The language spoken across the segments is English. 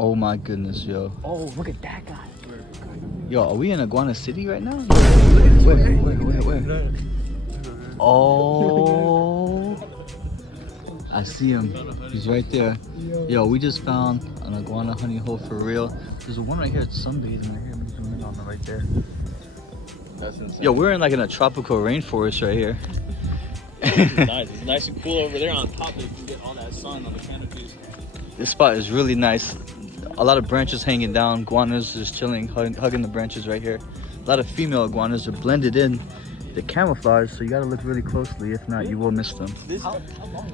Oh my goodness, yo. Oh, look at that guy. Yo, are we in Iguana City right now? Where? Oh, I see him. He's right there. Yo, we just found an iguana honey hole for real. There's one right here. It's sunbathing right here. I'm zooming in on it right there. That's insane. Yo, we're in like in a tropical rainforest right here. It's nice. It's nice and cool over there on top. You can get all that sun on the canopies. This spot is really nice. A lot of branches hanging down. Iguanas just chilling, hugging the branches right here. A lot of female iguanas are blended in. They're camouflaged, so you gotta look really closely. If not, you will miss them. How long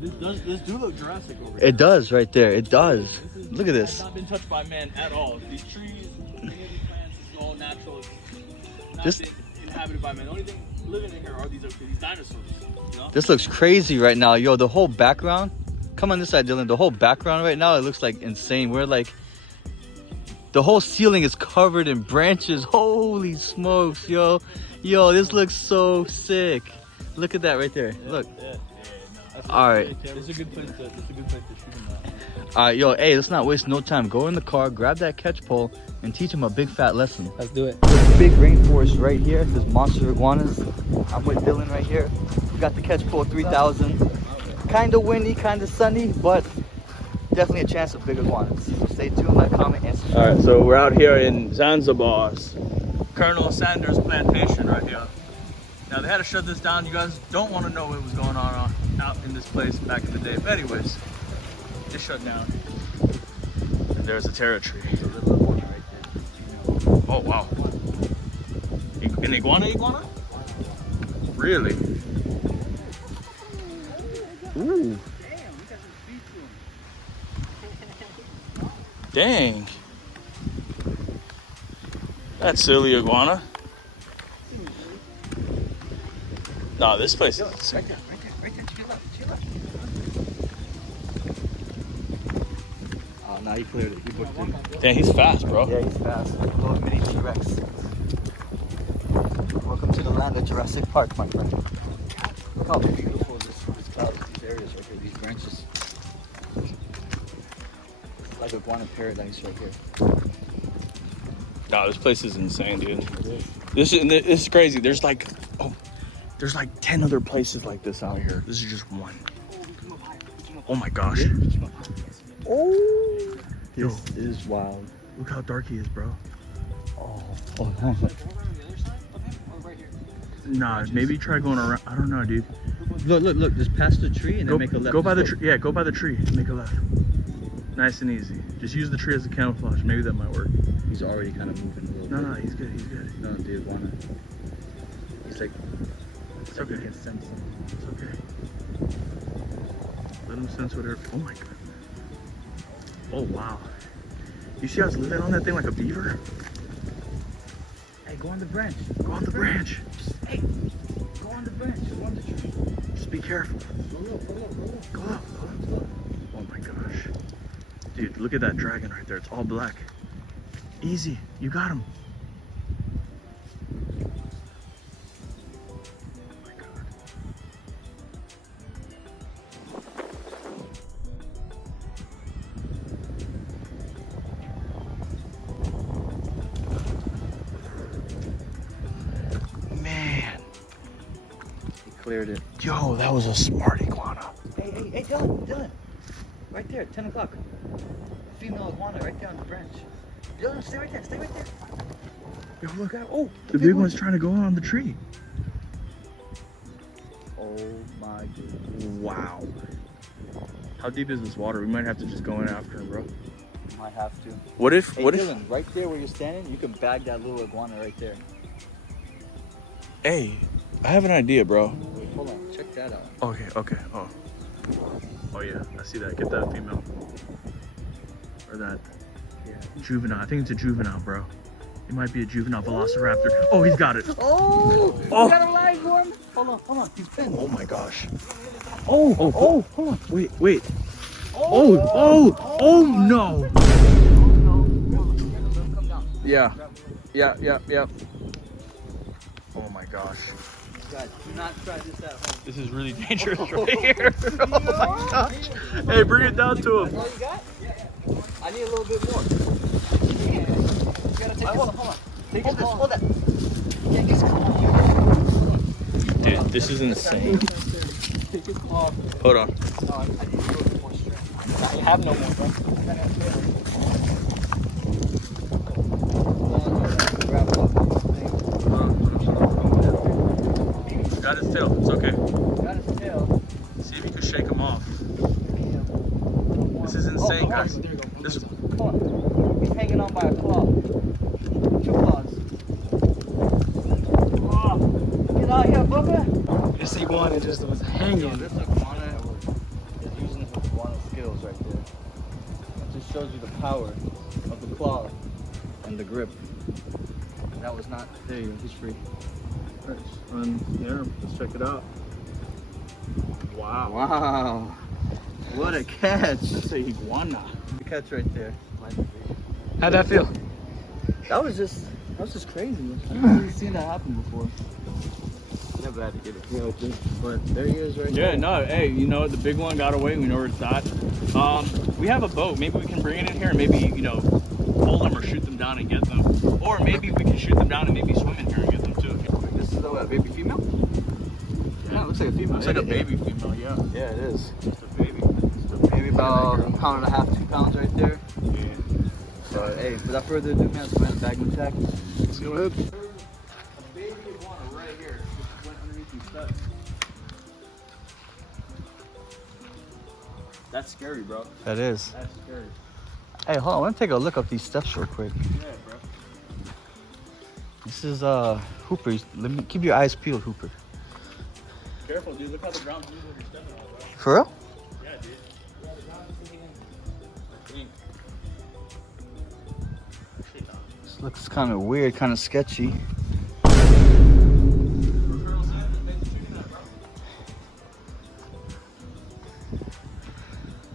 this do look Jurassic over here. It does right there. It does. Look at this. It's not been touched by man at all. These trees, any of these plants, this is all natural. It's not This- been inhabited by man. The only thing living in here are these dinosaurs. You know? This looks crazy right now. Yo, the whole background. Come on this side, Dylan. The whole background right now, it looks like insane. We're like, the whole ceiling is covered in branches. Holy smokes, yo. Yo, this looks so sick. Look at that right there. Look. Yeah. All right. It's a good place to shoot them at. All right, yo, hey, let's not waste no time. Go in the car, grab that catch pole, and teach him a big fat lesson. Let's do it. There's a big rainforest right here. There's monster iguanas. I'm with Dylan right here. We got the catch pole 3000. Kind of windy, kind of sunny, but definitely a chance of big iguanas. So stay tuned, like, comment, and subscribe. All right, so we're out here in Zanzibar's Colonel Sanders plantation right here. Now they had to shut this down. You guys don't want to know what was going on out in this place back in the day. But anyways, it shut down. And there's a territory. Oh wow. An iguana? Really? Ooh. Dang. That silly iguana. Nah, this place is sick. Right there, to your left. Oh, no, he cleared it. He booked it. Dang, he's fast, bro. Yeah, he's fast. Little mini T-Rex. Welcome to the land of Jurassic Park, my friend. Look how beautiful this clouds, these areas right here, these branches. It's like iguana paradise right here. Nah, this place is insane, dude. This is crazy. There's like 10 other places like this out here. This is just one. Oh my gosh. Oh, Yo, this is wild. look how dark he is, bro. Oh, huh. Nah, maybe try going around. I don't know, dude. Look, just past the tree and Go, then make a left. go by the tree. Yeah, go by the tree. Make a left. Nice and easy. Just use the tree as a camouflage. Maybe that might work. He's already kind of moving a little bit. No, he's good. He's good. No, the iguana. He's like, It's okay. he can sense him. It's okay. Let him sense whatever. Oh my god. Oh wow. You see how it's living on that thing like a beaver? Hey, go on the branch. Go on the branch. Hey, go on the branch. Go on the tree. Just be careful. Go up. Oh my gosh. Dude, look at that dragon right there. It's all black. Easy. You got him. Oh my god. Man. He cleared it. Yo, that was a smart iguana. Hey, Dylan. Right there, 10 o'clock. Female iguana right there on the branch. Dylan, stay right there. Yo, look out. Oh, the big one's trying to go on the tree. Oh my goodness. Wow. How deep is this water? We might have to just go in after him, bro. You might have to. What if, Hey, Dylan, right there where you're standing, you can bag that little iguana right there. Hey, I have an idea, bro. Wait, hold on, check that out. Okay. Oh yeah, I see that. Get that female. Or that Yeah. juvenile. I think it's a juvenile, bro. It might be a juvenile velociraptor. Oh, he's got it. Oh, Oh. you got a live one. Hold on, he's pinned. Oh my gosh. Oh, hold on. Wait. Oh no. Come down. Yeah. Oh my gosh. Guys, do not try this at home. This is really dangerous right here. Oh my gosh. Hey, bring it down to him. All you got? I need a little bit more. Yeah. You gotta take Hold on. Take this. Hold that. Yeah, just come on. Dude, this is insane. Take his claw. Hold on. No, I need a little bit more strength. Nah, you have no more, bro. Got his tail. It's okay. Got his tail. See if you can shake him off. Yeah. This is insane, Oh, guys. there you go. This Come on. He's hanging on by a claw. 2 claws. Oh, get out here, Booker. This iguana just was hanging. This iguana is using his iguana skills right there. It just shows you the power of the claw and the grip. And that was not. There you go. He's free. Let's run here. Let's check it out. Wow. Wow. What a catch. That's a iguana. The catch right there. How'd that feel? That was just crazy. I've never really seen that happen before. Never had to get a feel with this, but there he is right Yeah, there. no, hey, you know, the big one got away. We know where it's at. We have a boat. Maybe we can bring it in here and maybe, you know, hold them or shoot them down and get them. Or maybe we can shoot them down and maybe swim in here and get them too. This is a baby female? Yeah, it looks like a female. It's like a baby female, yeah. Yeah, it is. Just a baby. Maybe about a pound and a half, 2 pounds right there. Yeah. But hey, without further ado, man, let's go ahead and bag and check. Let's go ahead. A baby iguana right here. Just went underneath these steps. That's scary, bro. That is. That's scary. Hey, hold on. I want to take a look up these steps real quick. Yeah, bro. This is Hooper. Let me keep your eyes peeled, Hooper. Careful, dude. Look how the ground's moving when you're stepping on it, bro. For real? Yeah, dude. This looks kind of weird, kind of sketchy.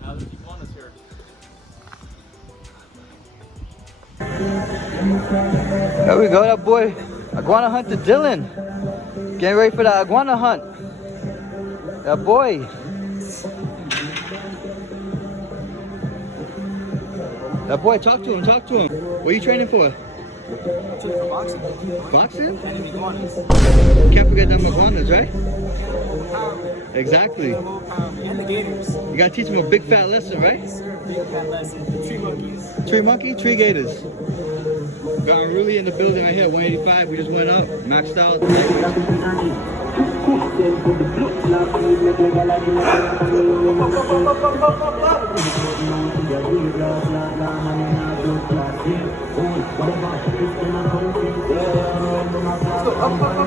Now there's iguanas here. There we go, that boy. Iguana hunter Dylan. Getting ready for the iguana hunt. That boy. That boy, talk to him, talk to him. What are you training for? For boxing. Boxing? And iguanas. Can't forget them iguanas, right? Exactly. And the gators. You gotta teach them a big fat lesson, right? Big fat lesson. The tree monkeys. Tree monkey, tree gators. Got really in the building right here, 185. We just went up, maxed out. Let's go, up.